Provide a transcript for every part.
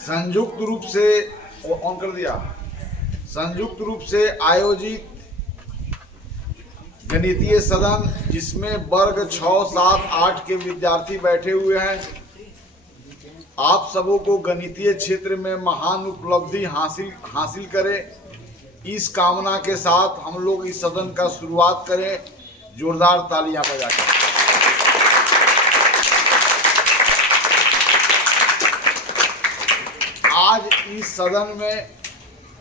संयुक्त रूप से ऑन कर दिया। संयुक्त रूप से आयोजित गणितीय सदन जिसमें वर्ग 6, 7, 8 के विद्यार्थी बैठे हुए हैं। आप सबों को गणितीय क्षेत्र में महान उपलब्धि हासिल करें, इस कामना के साथ हम लोग इस सदन का शुरुआत करें। जोरदार तालियां बजाकर। आज इस सदन में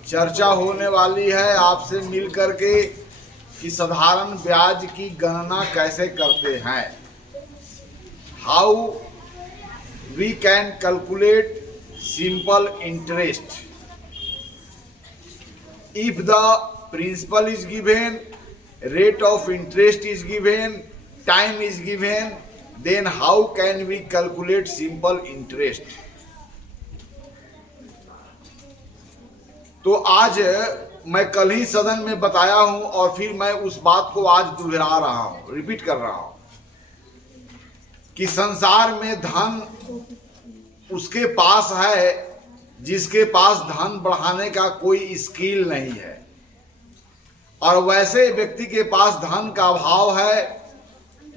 चर्चा होने वाली है आपसे मिल करके कि साधारण ब्याज की गणना कैसे करते हैं। How we can calculate simple interest if the principal is given, rate of interest is given, time is given, then how can we calculate simple interest। तो आज मैं कल ही सदन में बताया हूं और फिर मैं उस बात को आज दोहरा रहा हूं, रिपीट कर रहा हूं कि संसार में धन उसके पास है जिसके पास धन बढ़ाने का कोई स्किल नहीं है, और वैसे व्यक्ति के पास धन का अभाव है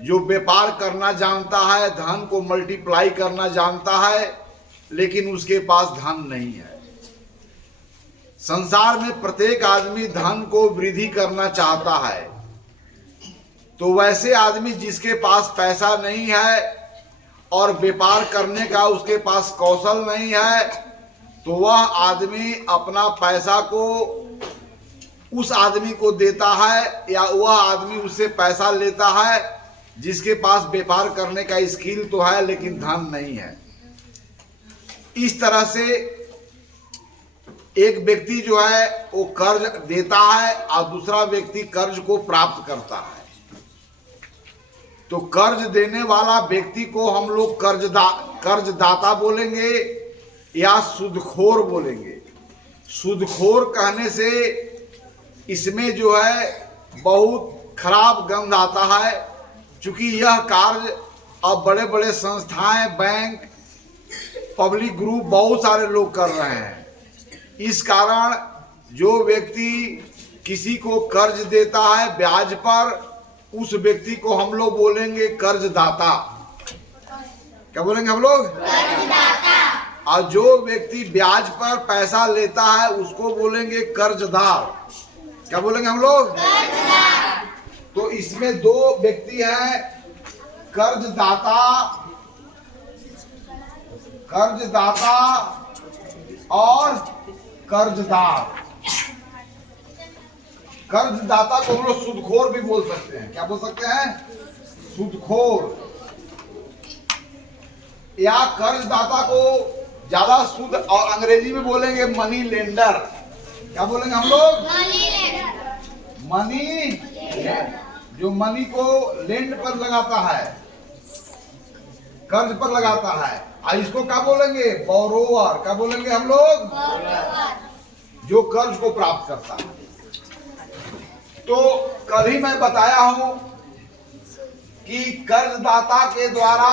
जो व्यापार करना जानता है, धन को मल्टीप्लाई करना जानता है, लेकिन उसके पास धन नहीं है। संसार में प्रत्येक आदमी धन को वृद्धि करना चाहता है, तो वैसे आदमी जिसके पास पैसा नहीं है और व्यापार करने का उसके पास कौशल नहीं है, तो वह आदमी अपना पैसा को उस आदमी को देता है या वह आदमी उससे पैसा लेता है जिसके पास व्यापार करने का स्किल तो है लेकिन धन नहीं है। इस तरह से एक व्यक्ति जो है वो कर्ज देता है और दूसरा व्यक्ति कर्ज को प्राप्त करता है। तो कर्ज देने वाला व्यक्ति को हम लोग कर्जदाता बोलेंगे या सूदखोर बोलेंगे। सूदखोर कहने से इसमें जो है बहुत खराब गंध आता है, क्योंकि यह कार्य अब बड़े बड़े संस्थाएं, बैंक, पब्लिक ग्रुप बहुत सारे लोग कर रहे हैं। इस कारण जो व्यक्ति किसी को कर्ज देता है ब्याज पर, उस व्यक्ति को हम लोग बोलेंगे कर्जदाता। क्या बोलेंगे हम लोग? कर्जदाता। और जो व्यक्ति ब्याज पर पैसा लेता है उसको बोलेंगे कर्जदार। क्या बोलेंगे हम लोग? तो इसमें दो व्यक्ति हैं, कर्जदाता और कर्जदार। कर्जदाता को हम लोग सूदखोर भी बोल सकते हैं। क्या बोल सकते हैं? सूदखोर। या कर्जदाता को ज्यादा सूद और अंग्रेजी में बोलेंगे मनी लेंडर। क्या बोलेंगे हम लोग? मनी, जो मनी को लेंड पर लगाता है, कर्ज पर लगाता है। और इसको क्या बोलेंगे? बोरोवर। क्या बोलेंगे हम लोग? जो कर्ज को प्राप्त करता है। तो कल ही मैं बताया हूं कि कर्जदाता के द्वारा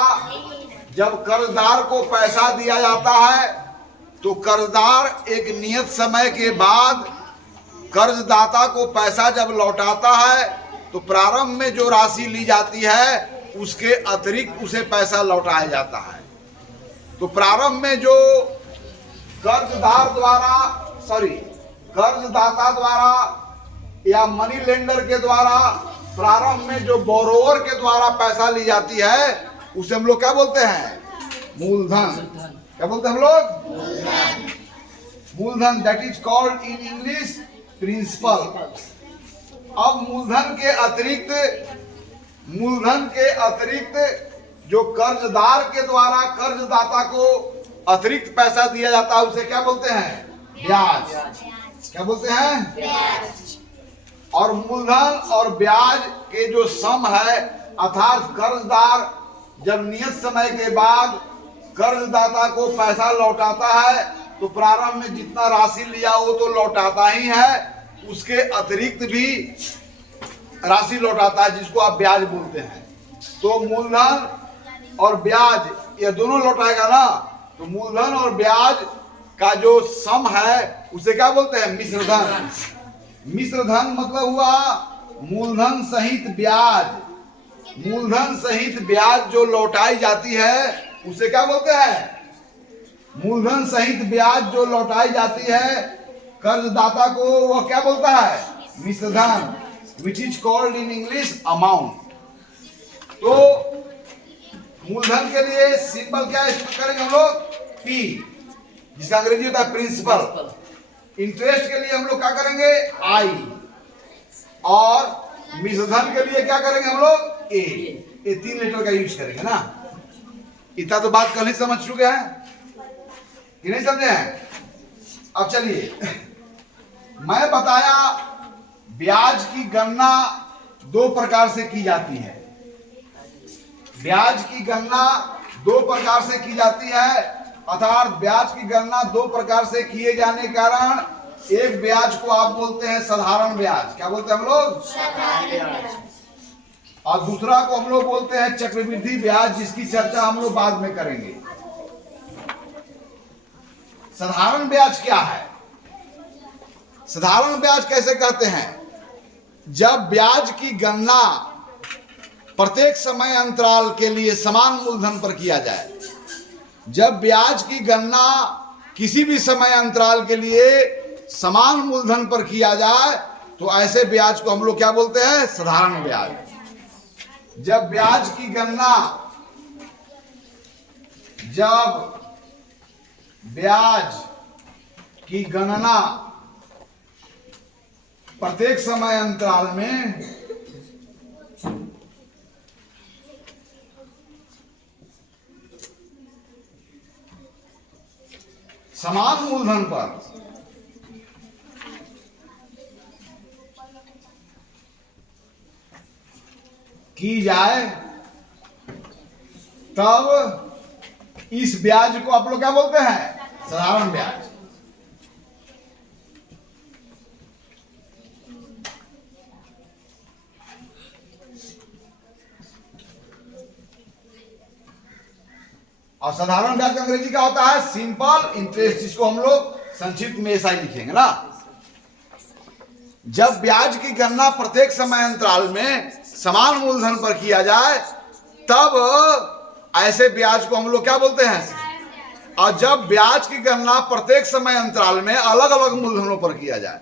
जब कर्जदार को पैसा दिया जाता है तो कर्जदार एक नियत समय के बाद कर्जदाता को पैसा जब लौटाता है तो प्रारंभ में जो राशि ली जाती है उसके अतिरिक्त उसे पैसा लौटाया जाता है। तो प्रारंभ में जो कर्जदाता द्वारा या मनी लेंडर के द्वारा प्रारंभ में जो बोरोवर के द्वारा पैसा ली जाती है उसे हम लोग क्या बोलते हैं? मूलधन। क्या बोलते हैं हम लोग? मूलधन। That is called in English principal. अब मूलधन के अतिरिक्त जो कर्जदार के द्वारा कर्जदाता को अतिरिक्त पैसा दिया जाता है उसे क्या बोलते हैं? ब्याज। क्या बोलते हैं? ब्याज। और मूलधन और ब्याज के जो सम है, अर्थात कर्जदार जब नियत समय के बाद कर्जदाता को पैसा लौटाता है तो प्रारंभ में जितना राशि लिया वो तो लौटाता ही है, उसके अतिरिक्त भी राशि लौटाता है जिसको आप ब्याज बोलते हैं। तो मूलधन और ब्याज ये दोनों लौटाएगा ना, तो मूलधन और ब्याज का जो सम है उसे क्या बोलते हैं? मिश्र धन। मिश्र धन मतलब हुआ मूलधन सहित ब्याज। मूलधन सहित ब्याज जो लौटाई जाती है उसे क्या बोलते हैं? मूलधन सहित ब्याज जो लौटाई जाती है कर्जदाता को, वह क्या बोलता है? मिश्र धन, which is called in English amount. तो मूलधन के लिए सिंबल क्या करेंगे हम लोग? पी, जिसका अंग्रेजी होता है प्रिंसिपल। इंटरेस्ट के लिए हम लोग क्या करेंगे? आई। और मिश्रधन के लिए क्या करेंगे हम लोग? ए। ये 3 लेटर का यूज करेंगे ना। इतना तो बात कल ही समझ चुके हैं कि नहीं समझे हैं? अब चलिए, मैं बताया ब्याज की गणना 2 प्रकार से की जाती है। ब्याज की गणना 2 प्रकार से की जाती है, अर्थात ब्याज की गणना 2 प्रकार से किए जाने के कारण एक ब्याज को आप बोलते हैं साधारण ब्याज। क्या बोलते हैं हम लोग? साधारण ब्याज। और दूसरा को हम लोग बोलते हैं चक्रवृद्धि ब्याज, जिसकी चर्चा हम लोग बाद में करेंगे। साधारण ब्याज क्या है? साधारण ब्याज कैसे कहते हैं? जब ब्याज की गणना प्रत्येक समय अंतराल के लिए समान मूलधन पर किया जाए। जब ब्याज की गणना किसी भी समय अंतराल के लिए समान मूलधन पर किया जाए तो ऐसे ब्याज को हम लोग क्या बोलते हैं? साधारण ब्याज। जब ब्याज की गणना प्रत्येक समय अंतराल में समान मूलधन पर की जाए तब इस ब्याज को आप लोग क्या बोलते हैं? साधारण ब्याज। और साधारण ब्याज का अंग्रेजी क्या होता है? सिंपल इंटरेस्ट, जिसको हम लोग संक्षिप्त में ऐसा ही लिखेंगे ना। जब ब्याज की गणना प्रत्येक समय अंतराल में समान मूलधन पर किया जाए तब ऐसे ब्याज को हम लोग क्या बोलते हैं? और जब ब्याज की गणना प्रत्येक समय अंतराल में अलग अलग मूलधनों पर किया जाए,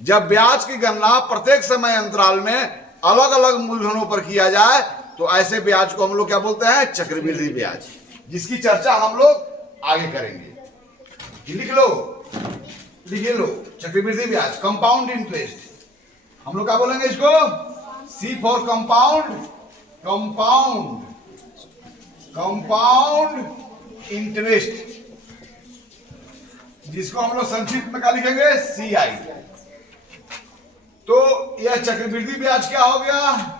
जब ब्याज की गणना प्रत्येक समय अंतराल में अलग अलग मूलधनों पर किया जाए तो ऐसे ब्याज को हम लोग क्या बोलते हैं? चक्रवृद्धि ब्याज, जिसकी चर्चा हम लोग आगे करेंगे। लिख लो, लिख लो, चक्रवृद्धि ब्याज, कंपाउंड इंटरेस्ट। हम लोग क्या बोलेंगे इसको? C for compound, compound, compound interest, जिसको हम लोग संक्षिप्त में क्या लिखेंगे? CI। तो यह चक्रवृद्धि ब्याज क्या हो गया?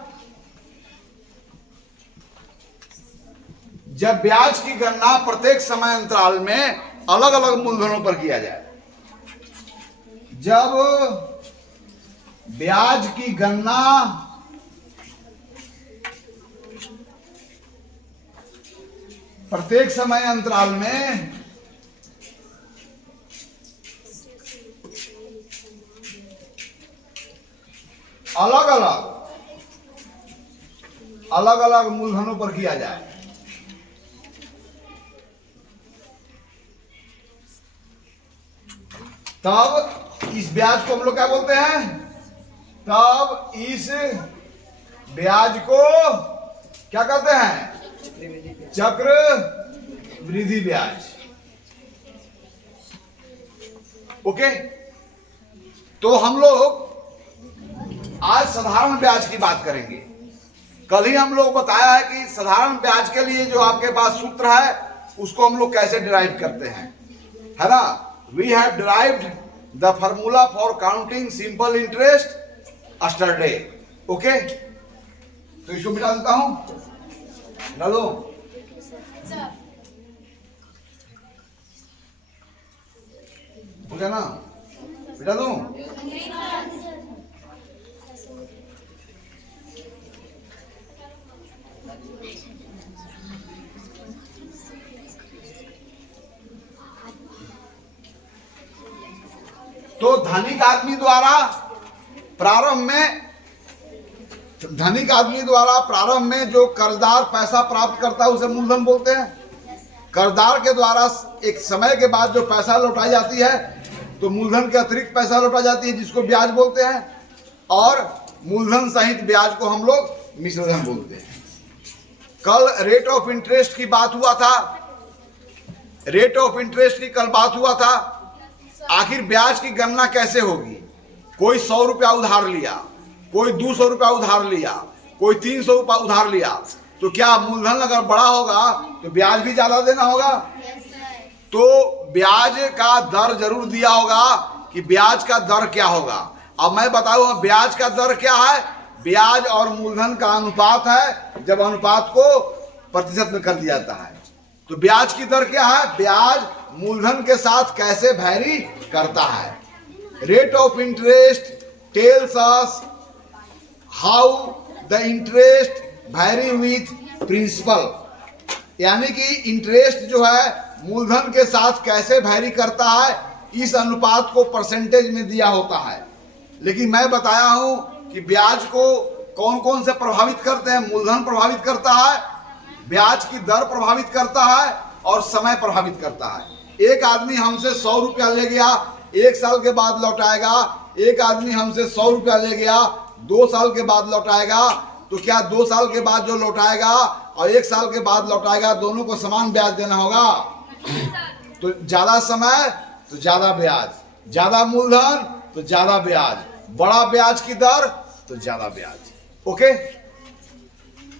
जब ब्याज की गणना प्रत्येक समय अंतराल में अलग अलग मूलधनों पर किया जाए। जब ब्याज की गणना प्रत्येक समय अंतराल में अलग अलग मूलधनों पर किया जाए, तब इस ब्याज को हम लोग क्या बोलते हैं? तब इस ब्याज को क्या कहते हैं? चक्रवृद्धि ब्याज। ओके, तो हम लोग आज साधारण ब्याज की बात करेंगे। कल ही हम लोग बताया है कि साधारण ब्याज के लिए जो आपके पास सूत्र है उसको हम लोग कैसे डिराइव करते हैं, है ना? We have derived the formula for counting simple interest yesterday. Okay? तो इसको मिटा देता हूं, मिटा दो। हो गया ना? मिटा दूं? तो धनिक आदमी द्वारा प्रारंभ में जो कर्जदार पैसा प्राप्त करता है उसे मूलधन बोलते हैं। कर्जदार के द्वारा एक समय के बाद जो पैसा लौटाई जाती है तो मूलधन के अतिरिक्त पैसा लौटा जाती है जिसको ब्याज बोलते हैं, और मूलधन सहित ब्याज को हम लोग मिश्रधन बोलते हैं। कल रेट ऑफ इंटरेस्ट की बात हुआ था, रेट ऑफ इंटरेस्ट की कल बात हुआ था। आखिर ब्याज की गणना कैसे होगी? कोई 100 रुपया उधार लिया, कोई 200 रुपया उधार लिया, कोई 300 रुपया उधार लिया, तो क्या मूलधन अगर बड़ा होगा तो ब्याज भी ज्यादा देना होगा? तो ब्याज का दर जरूर दिया होगा कि ब्याज का दर क्या होगा। अब मैं बताऊं ब्याज का दर क्या है। ब्याज और मूलधन का अनुपात है, जब अनुपात को प्रतिशत में कर दिया जाता है। तो ब्याज की दर क्या है? ब्याज मूलधन के साथ कैसे वैरी करता है। Rate of interest tells us how the interest vary with principal, यानी कि इंटरेस्ट जो है मूलधन के साथ कैसे वैरी करता है, इस अनुपात को परसेंटेज में दिया होता है। लेकिन मैं बताया हूं कि ब्याज को कौन कौन से प्रभावित करते हैं। मूलधन प्रभावित करता है, ब्याज की दर प्रभावित करता है, और समय प्रभावित करता है। एक आदमी हमसे 100 रुपया ले गया, 1 साल के बाद लौटाएगा। एक आदमी हमसे 100 रुपया ले गया, 2 साल के बाद लौटाएगा। तो क्या 2 साल के बाद जो लौटाएगा और 1 साल के बाद लौटाएगा, दोनों को समान ब्याज देना होगा? तो ज्यादा समय तो ज्यादा ब्याज, ज्यादा मूलधन तो ज्यादा ब्याज, बड़ा ब्याज की दर तो ज्यादा ब्याज। ओके,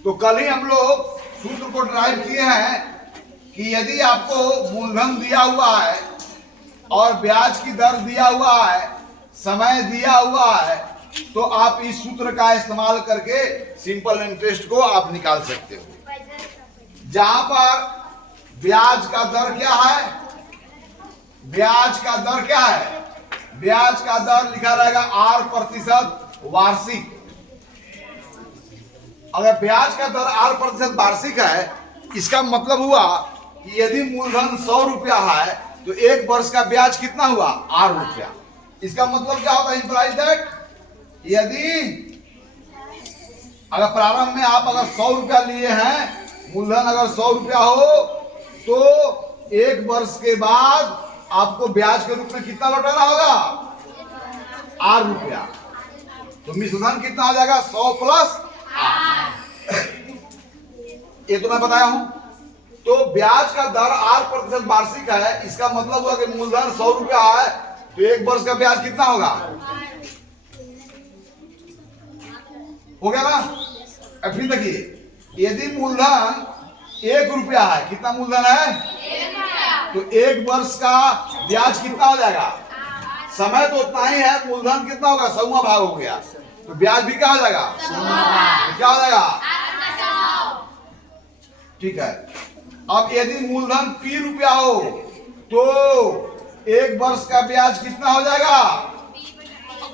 तो कल ही हम लोग सूत्र को ड्राइव किए हैं कि यदि आपको मूलधन दिया हुआ है और ब्याज की दर दिया हुआ है, समय दिया हुआ है, तो आप इस सूत्र का इस्तेमाल करके सिंपल इंटरेस्ट को आप निकाल सकते हो। जहां पर ब्याज का दर क्या है? ब्याज का दर क्या है? ब्याज का दर लिखा रहेगा R% वार्षिक। अगर ब्याज का दर R% वार्षिक है, इसका मतलब हुआ कि यदि मूलधन 100 रुपया है तो 1 वर्ष का ब्याज कितना हुआ? R रुपया। इसका मतलब क्या होता है? इंप्लाइज दैट यदि अगर प्रारंभ में आप अगर 100 रुपया लिए हैं, मूलधन अगर 100 रुपया हो, तो 1 वर्ष के बाद आपको ब्याज के रूप में कितना लौटाना होगा? R रुपया। तो मिश्रधन कितना हो जाएगा? 100 प्लस R। ये तो मैं बताया हूं। तो ब्याज का दर R% वार्षिक है, इसका मतलब हुआ कि मूलधन 100 रुपया है तो 1 वर्ष का ब्याज कितना होगा? हो गया ना? अब फिर देखिए, यदि मूलधन 1 रुपया है, कितना मूलधन है? 1 रुपया। तो 1 वर्ष का ब्याज कितना हो जाएगा? समय तो उतना ही है, मूलधन कितना होगा? 100वां भाग हो गया, तो ब्याज भी क्या हो जाएगा? क्या हो जाएगा? ठीक है। अब यदि मूलधन P रुपया हो तो 1 वर्ष का ब्याज कितना हो जाएगा?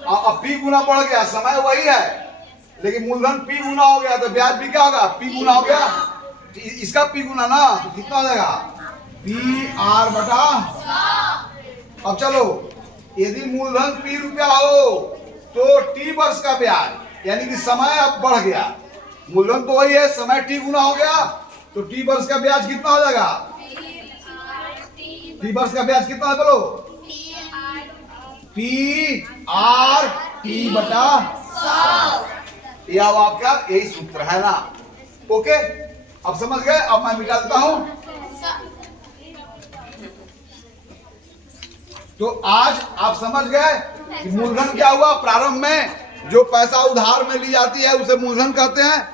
अब P गुना बढ़ गया, समय वही है लेकिन मूलधन P गुना हो गया तो ब्याज भी क्या होगा? P गुना हो गया। इसका P गुना ना, तो कितना हो जाएगा? PR बटा 100। अब चलो, यदि मूलधन P रुपया हो तो T वर्ष का ब्याज, यानी कि समय अब बढ़ गया। मूलधन तो वही है, समय T गुना हो गया, तो T वर्ष का ब्याज कितना हो जाएगा? T वर्ष का ब्याज कितना है बोलो? PR बटा 100। यह आपका यही सूत्र है ना? ओके, अब समझ गए? अब मैं मिटा देता हूं। तो आज आप समझ गए कि मूलधन क्या हुआ? प्रारंभ में जो पैसा उधार में ली जाती है उसे मूलधन कहते हैं।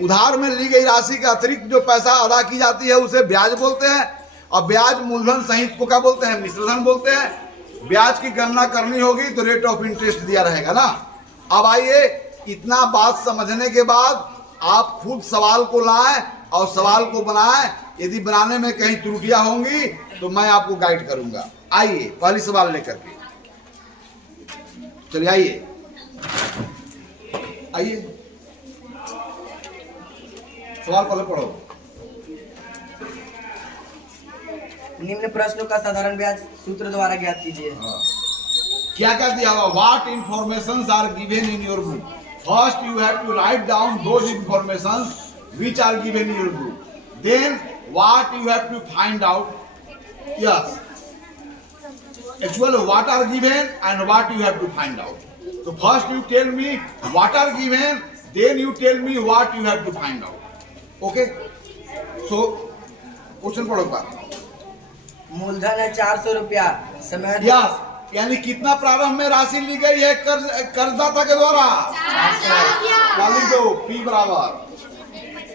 उधार में ली गई राशि के अतिरिक्त जो पैसा अदा की जाती है उसे ब्याज बोलते हैं। और ब्याज मूलधन सहित को क्या बोलते हैं? मिश्रधन बोलते हैं। ब्याज की गणना करनी होगी तो रेट ऑफ इंटरेस्ट दिया रहेगा ना। अब आइए, इतना बात समझने के बाद आप खुद सवाल को लाएं और सवाल को बनाएं। यदि बनाने में कहीं त्रुटियां होंगी तो मैं आपको गाइड करूंगा। आइए पहली सवाल लेकर के, चलिए आइए आइए। सवाल पहले पढ़ो। निम्न प्रश्नों का साधारण ब्याज सूत्र द्वारा ज्ञात कीजिए। क्या क्या दिया हुआ? What informations are given in your book? First you have to write down those informations which are given in your book. Then what you have to find out? Yes, actually what are given and what you have to find out. So first you tell me what are given, then you tell me what you have to find out. Okay, so question पढ़ो बात। मूलधन है 400 रुपया। समय yes, यानी कितना प्रारंभ में राशि ली गई है कर्जदाता के द्वारा? 400। लिख दो P बराबर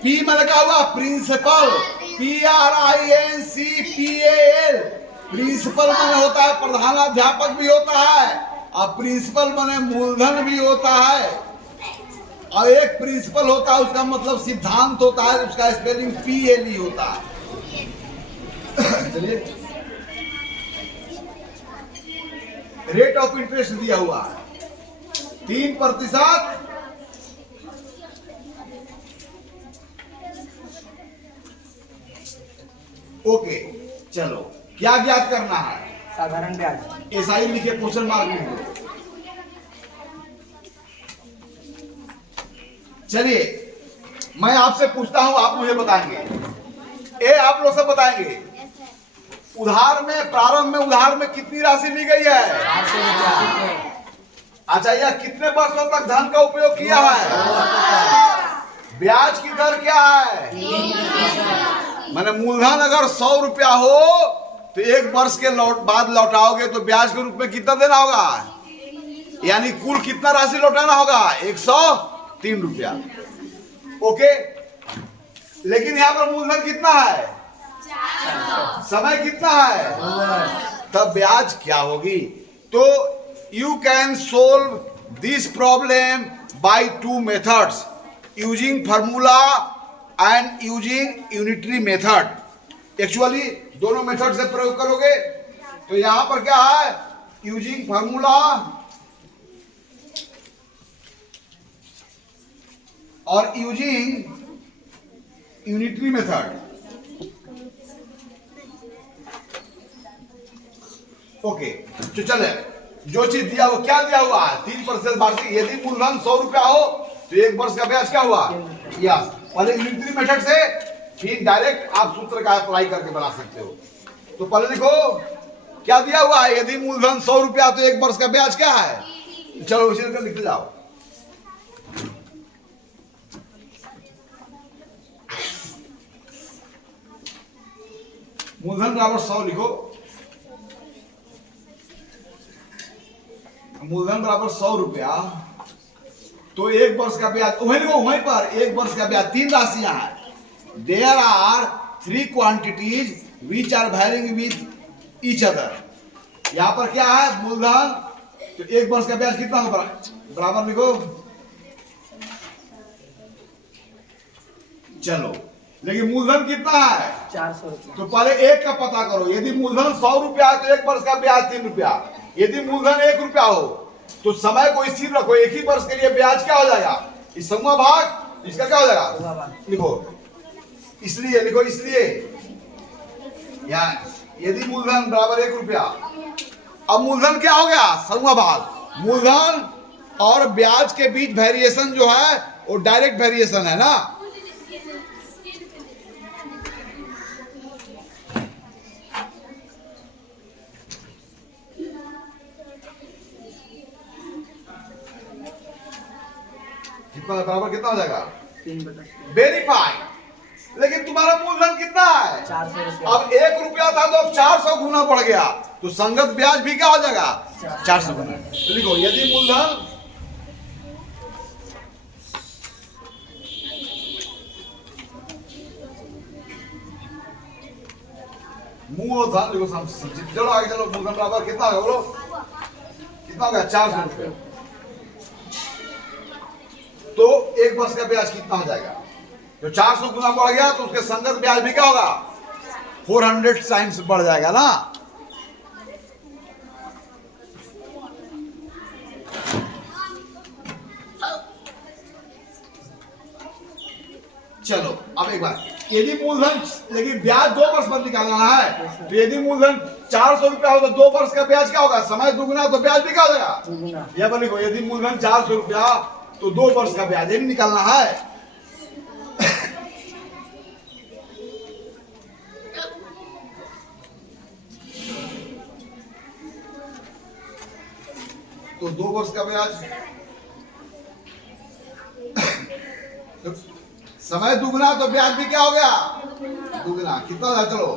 P में लगा हुआ प्रिंसिपल, PRINCPAL। प्रिंसिपल माने होता है प्रधानाध्यापक भी होता है, और प्रिंसिपल माने मूलधन भी होता है, और एक प्रिंसिपल होता है उसका मतलब सिद्धांत होता है, उसका स्पेलिंग PLE होता है। चलिए, रेट ऑफ इंटरेस्ट दिया हुआ है 3%। ओके, चलो क्या ज्ञात करना है? साधारण ब्याज। एसआई लिखे क्वेश्चन मार्क लिख दो। चलिए, मैं आपसे पूछता हूं, आप मुझे बताएंगे। ए आप लोग सब बताएंगे। उधार में प्रारंभ में उधार में कितनी राशि ली गई है? 400 रुपया। अच्छा, यह कितने वर्षों तक धन का उपयोग किया है? ब्याज की दर क्या है? माने मूलधन अगर 100 रुपया हो तो 1 वर्ष के बाद लौटाओगे तो ब्याज के रूप में कितना देना होगा? यानी कुल कितना राशि लौटाना होगा? 103 रुपया। ओके, लेकिन यहाँ पर मूलधन कितना है? समय कितना है? तब ब्याज क्या होगी? तो you can solve this problem by 2 methods, using formula and using unitary method. Actually दोनों मेथड से प्रयोग करोगे तो यहां पर क्या है? यूजिंग फार्मूला और यूजिंग यूनिटरी मेथड। ओके, तो चले, जो चीज दिया हुआ, क्या दिया हुआ है? 3% वार्षिक। यदि मूलधन 100 रुपया हो तो 1 वर्ष का ब्याज क्या हुआ? यस, पहले यूनिटरी मेथड से, फिर डायरेक्ट आप सूत्र का अप्लाई करके बना सकते हो। तो पहले लिखो क्या दिया हुआ है? यदि मूलधन 100 रुपया तो 1 वर्ष का ब्याज क्या है? चलो उसी तरह लिख जाओ। मूलधन बराबर 100 लिखो। मूलधन बराबर 100 रुपया तो 1 वर्ष का ब्याज, वहीं पर 1 वर्ष का ब्याज। 3 राशियां हैं। There are 3 quantities which are varying with each other. यहां पर क्या है? मूलधन, तो 1 वर्ष का ब्याज कितना होगा? बराबर लिखो। चलो, लेकिन मूलधन कितना है? 400 रुपया। तो पहले 1 का पता करो। यदि मूलधन 100 रुपया है तो 1 वर्ष का ब्याज 3 रुपया। यदि मूलधन 1 रुपया हो तो समय को स्थिर रखो, एक ही वर्ष के लिए ब्याज क्या हो जाएगा? इस समूह भाग, इसका क्या हो जाएगा? लिखो, इसलिए लिखो, इसलिए यदि मूलधन बराबर 1 रुपया, अब मूलधन क्या हो गया? समूह भाग। मूलधन और ब्याज के बीच वेरिएशन जो है वो डायरेक्ट वेरिएशन है ना। बराबर कितना हो जाएगा? 3/3। वेरीफाई। लेकिन तुम्हारा मूलधन कितना है? 400 रुपया। अब 1 रुपया था तो अब 400 गुना बढ़ गया, तो संगत ब्याज भी क्या हो जाएगा? 400 गुना। तो लिखो, यदि मूलधन मूलधन देखो, चलो आगे चलो। मूलधन बराबर कितना होगा? बोलो कितना होगा? 400 रुपया। तो 1 वर्ष का ब्याज कितना हो जाएगा? तो 400 गुना बढ़ गया तो उसके संगत ब्याज भी क्या होगा? 400 टाइम्स बढ़ जाएगा ना। चलो अब एक बार, यदि मूलधन, लेकिन ब्याज 2 वर्ष पर निकालना है, तो यदि मूलधन 400 रुपया हो तो 2 वर्ष का ब्याज क्या होगा? समय दुगुना तो ब्याज भी क्या हो जाएगा? या बोले को यदि मूलधन 400 रुपया तो 2 वर्ष का ब्याज, ये भी निकालना है। तो 2 वर्ष का ब्याज, तो समय दुगुना तो ब्याज भी क्या हो गया? दुगुना। कितना था? चलो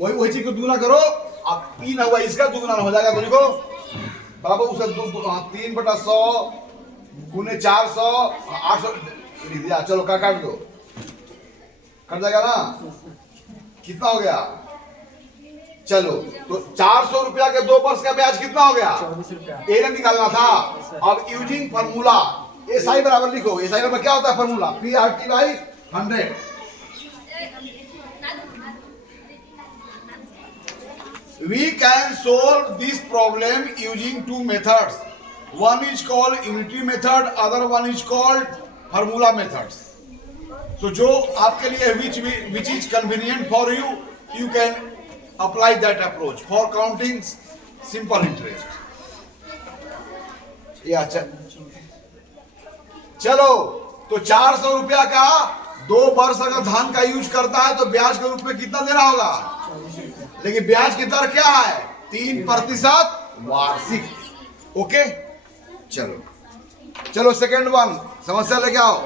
वही चीज को दुगुना करो। अब 3 हुआ, इसका दुगुना हो जाएगा। तो देखो बाबू उसका 3/100 गुने 400 800 लिख दिया। चलो काट दो, कट जाएगा ना? कितना हो गया? चलो तो 400 रुपया के 2 वर्ष का ब्याज कितना हो गया? 24 रुपया। ये निकालना था। अब यूजिंग फार्मूला एसआई बराबर लिखो। एसआई बराबर क्या होता है? Formula PRT/100। We can solve this problem using 2 methods. One is called unity method, other one is called formula methods. So जो आपके लिए which is convenient for you, you can apply that approach for counting simple interest. या चलो तो 400 रुपया का 2 वर्ष अगर धन का यूज करता है तो ब्याज के रूप में कितना देना होगा? लेकिन ब्याज की दर क्या है? 3% वार्षिक। ओके, चलो सेकेंड वन समस्या लेके आओ।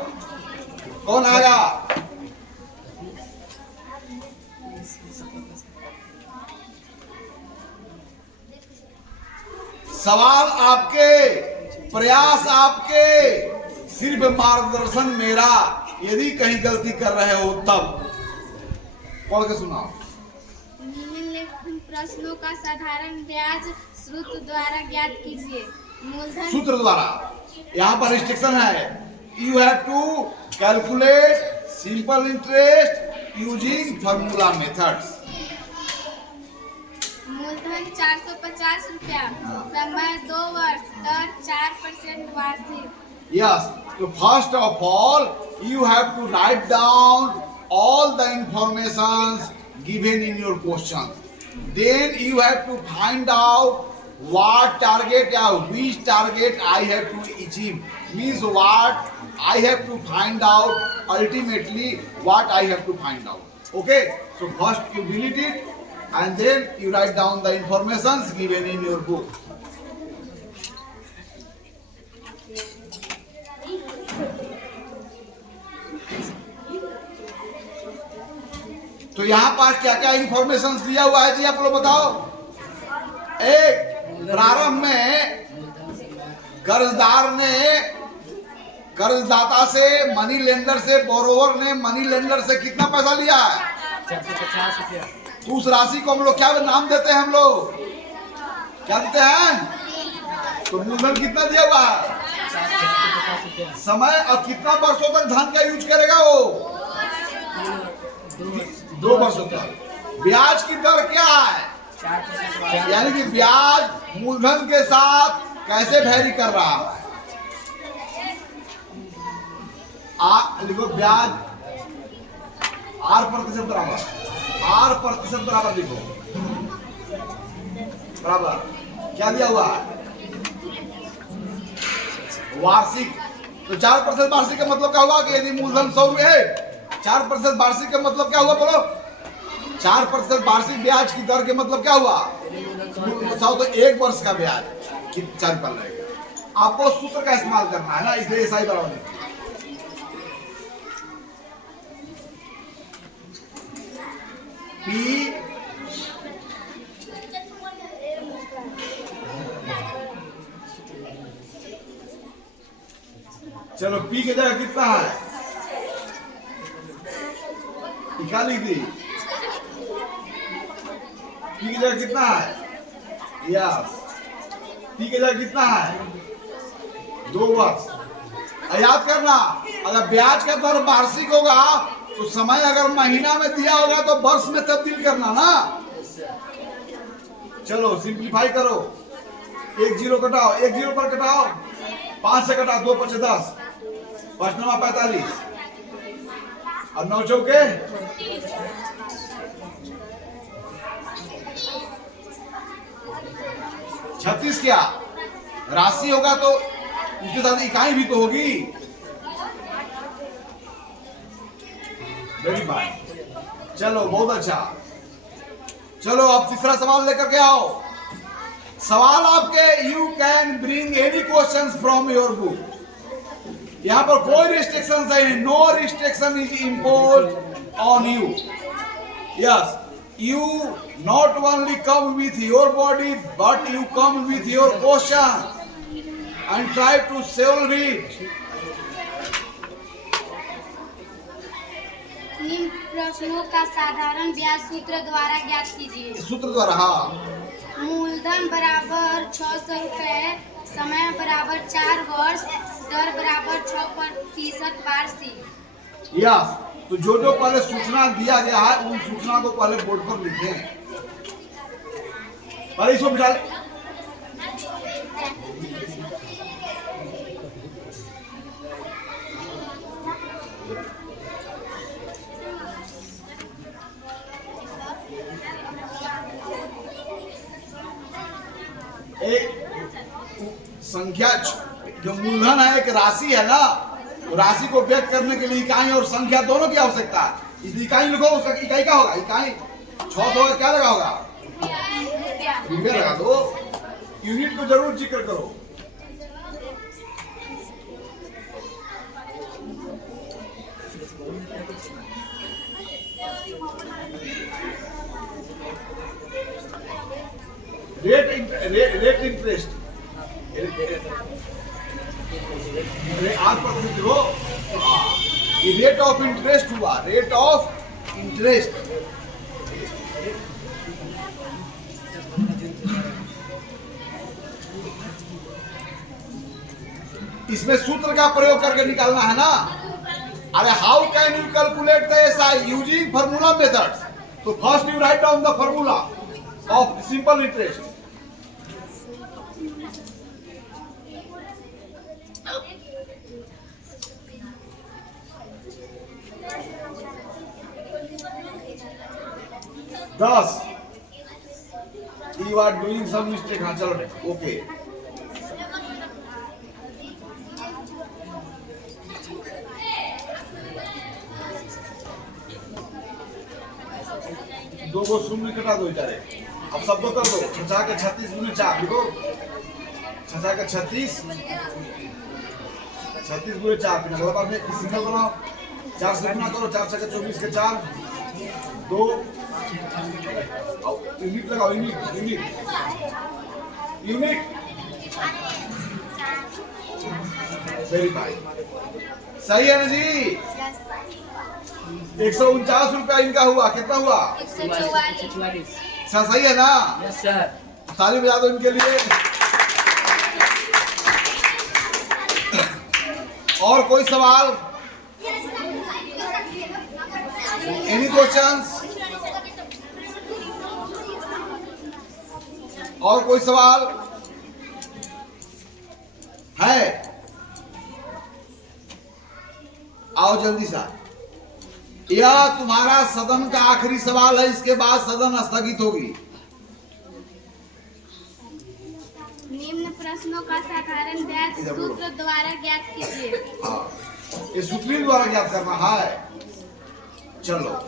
कौन आएगा? सवाल आपके, प्रयास आपके, सिर्फ मार्गदर्शन मेरा। यदि कहीं गलती कर रहे हो तब पढ़ के सुनाओ। निम्नलिखित प्रश्नों का साधारण ब्याज सूत्र द्वारा ज्ञात कीजिए। मूलधन सूत्र द्वारा, यहाँ पर रिस्ट्रिक्शन है। You have to calculate simple interest using formula methods. मूलधन 450 रुपया, समय 2 वर्ष, दर 4% वार्षिक। Yes, so first of all, you have to write down all the informations given in your question. Then you have to find out what target or which target I have to achieve. Means what I have to find out, ultimately what I have to find out. Okay, so first you delete it and then you write down the informations given in your book. तो यहाँ पर क्या क्या information दिया हुआ है जी? आप लोग बताओ। एक, प्रारंभ में कर्जदार ने कर्जदाता से, मनी लेंडर से, बोरोवर ने मनी लेंडर से कितना पैसा लिया है? 450 रुपया। तो उस राशि को हम लोग क्या नाम देते हैं? हम लोग क्या देते हैं? तो मूलधन कितना दिया हुआ है? समय और कितना वर्षों तक धन का यूज करेगा वो? 2 वर्षों तक। ब्याज की दर क्या है? 4%। यानी कि ब्याज मूलधन के साथ कैसे वैरी कर रहा है? लिखो ब्याज R% बराबर, R% बराबर लिखो। बराबर क्या दिया हुआ है? वार्षिक। तो 4% वार्षिक का मतलब क्या हुआ? कि यदि मूलधन 100 है, 4% वार्षिक का मतलब क्या हुआ? बोलो। 4% वार्षिक ब्याज की दर के मतलब क्या हुआ? 100 तो 1 वर्ष का ब्याज 4 रुपया लगेगा। आपको सूत्र का इस्तेमाल करना है ना, इसलिए ऐसा ही बराबर लिखिए। P चलो P की जगह कितना है? क्या लिख दी? P की जगह कितना है? यस, P की जगह कितना है? 2 वर्ष। याद करना, अगर ब्याज का दर वार्षिक होगा तो समय अगर महीना में दिया होगा तो वर्ष में तब्दील करना ना। चलो सिंप्लीफाई करो। 1 0 कटाओ, 1 0 पर कटाओ, 5 से कटाओ, 2 5 10, 5 9 45, और 9 चौके 36 क्या राशि होगा तो उसके साथ इकाई भी तो होगी। वेरी फाइन, चलो बहुत अच्छा। चलो अब तीसरा सवाल लेकर के आओ। सवाल आपके you can bring any questions from your book. यहां पर कोई रिस्ट्रिक्शन नहीं, no restriction is imposed on you. Yes, you not only come with your body but you come with your question and try to solve it. निम्न प्रश्नों का साधारण ब्याज सूत्र द्वारा ज्ञात कीजिए। सूत्र द्वारा, हाँ। मूलधन बराबर 600 रुपए, समय बराबर 4 वर्ष, दर बराबर 6% वार्षिक। यस, तो जो जो पहले सूचना दिया गया है उन सूचना को पहले बोर्ड पर लिखें। पहले इसको बिठा ले। एक संख्या जो मूलधन है, एक राशि है ना, तो राशि को व्यक्त करने के लिए इकाई और संख्या दोनों की आवश्यकता है। इस इकाई लिखो, उसका इकाई क्या होगा? इकाई 600 क्या लगा होगा? रुपया लगा दो। यूनिट को जरूर जिक्र करो। रेट इंटरेस्ट 8% हो। ये रेट ऑफ इंटरेस्ट हुआ, रेट ऑफ इंटरेस्ट। इसमें सूत्र का प्रयोग करके निकालना है ना। अरे how can you calculate the SI using formula methods? तो first you write down the formula of simple interest. दस। You are doing some mistake। हाँ चलो ओके। दो को शून्य कटा दो इधर। अब सब दो कर दो। 6 के 36 गुने 4 लिखो। 6 के 36 गुने 4। फिर अगला बार में सिंगल बनाओ। 4 से गुना करो। 4 6 के 24 के 4 2। यूनिट लगाओ। यूनिट वेरीफाई सही है ना जी? 149 रुपया इनका हुआ। कितना हुआ? 144। सही है ना? Yes sir. ताली बजा दो इनके लिए। और कोई सवाल? Any questions? और कोई सवाल है? आओ जल्दी सा। यह तुम्हारा सदन का आखिरी सवाल है। इसके बाद सदन स्थगित होगी। निम्न प्रश्नों का साधारण ब्याज सूत्र द्वारा ज्ञात कीजिए। हाँ, ये सूत्र द्वारा ज्ञात करना है। चलो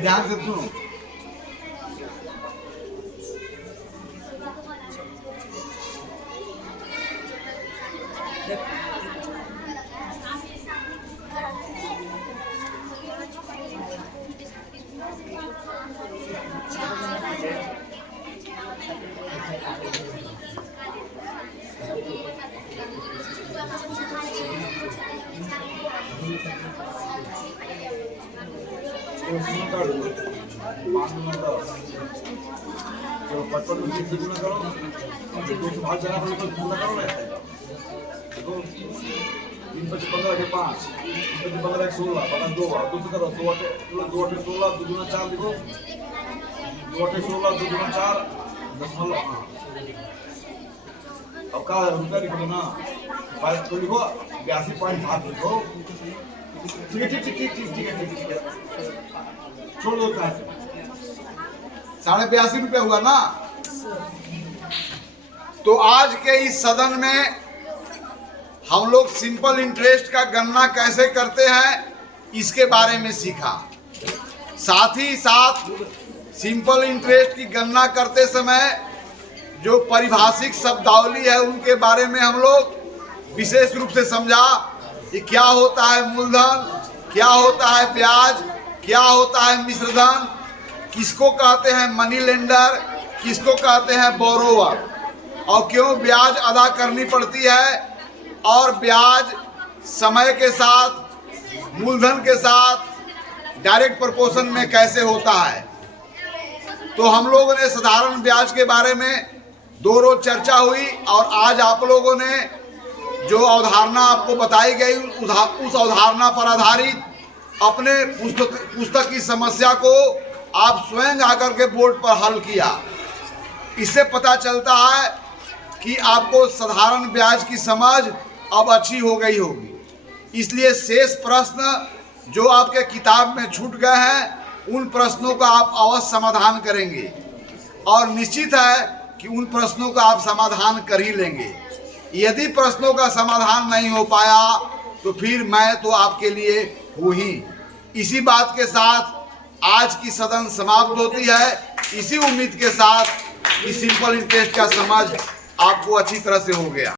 ध्यान से सुनो। 55 को 3 से गुना करो, 2 से भाग चला करो, गुना करो ना। देखो 3 5 15 के 5, 3 5 15 के 16, बना 2, और 2 से करो 2 8 16, 2 गुना 4 लिखो, 2 8 16, 2 गुना 4 दशमलव। अब क्या रुपया लिखो ना, 5 तो लिखो 82.5 लिखो। ठीक है, ठीक है, ठीक है, ठीक है, छोड़ दो। 82.5 रुपये हुआ ना। तो आज के इस सदन में हम लोग सिंपल इंटरेस्ट का गणना कैसे करते हैं इसके बारे में सीखा। साथ ही साथ सिंपल इंटरेस्ट की गणना करते समय जो पारिभाषिक शब्दावली है उनके बारे में हम लोग विशेष रूप से समझा कि क्या होता है मूलधन, क्या होता है ब्याज, क्या होता है मिश्रधन, किसको कहते हैं मनी लेंडर, किसको कहते हैं बोरोवर, और क्यों ब्याज अदा करनी पड़ती है, और ब्याज समय के साथ मूलधन के साथ डायरेक्ट प्रोपोर्शन में कैसे होता है। तो हम लोगों ने साधारण ब्याज के बारे में 2 रोज चर्चा हुई, और आज आप लोगों ने जो अवधारणा आपको बताई गई उस अवधारणा पर आधारित अपने पुस्तक की समस्या को आप स्वयं आकर के बोर्ड पर हल किया। इससे पता चलता है कि आपको साधारण ब्याज की समझ अब अच्छी हो गई होगी। इसलिए शेष प्रश्न जो आपके किताब में छूट गए हैं उन प्रश्नों का आप अवश्य समाधान करेंगे, और निश्चित है कि उन प्रश्नों का आप समाधान कर ही लेंगे। यदि प्रश्नों का समाधान नहीं हो पाया तो फिर मैं तो आपके लिए हूँ ही। इसी बात के साथ आज की सदन समाप्त होती है, इसी उम्मीद के साथ कि सिंपल इंटरेस्ट का समझ आपको अच्छी तरह से हो गया।